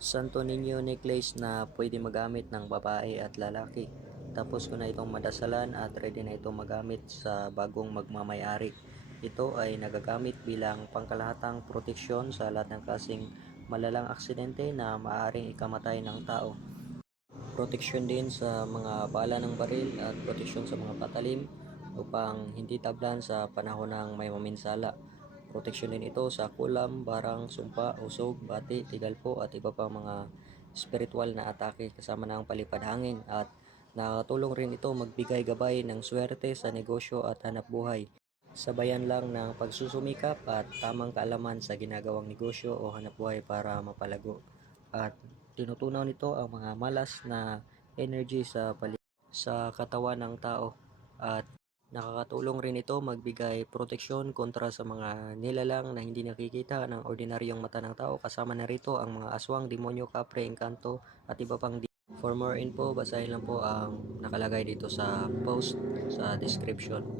Santo Niño necklace na pwede magamit ng babae at lalaki. Tapos ko na itong madasalan at ready na itong magamit sa bagong magmamayari. Ito ay nagagamit bilang pangkalahatang proteksyon sa lahat ng klaseng malalang aksidente na maaaring ikamatay ng tao. Proteksyon din sa mga bala ng baril at proteksyon sa mga patalim upang hindi tablan sa panahon ng may maminsala. Proteksyon din ito sa kulam, barang, sumpa, usog, bati, tigalpo at iba pang mga spiritual na atake kasama ng palipad hangin at nakakatulong rin ito magbigay gabay ng swerte sa negosyo at hanap buhay. Sabayan lang ng pagsusumikap at tamang kaalaman sa ginagawang negosyo o hanap buhay para mapalago. At tinutunaw nito ang mga malas na energy sa sa katawan ng tao at nakakatulong rin ito magbigay proteksyon kontra sa mga nilalang na hindi nakikita ng ordinaryong mata ng tao kasama na rito ang mga aswang, demonyo, kapre, engkanto at iba pang di- For more info, basahin lang po ang nakalagay dito sa post sa description.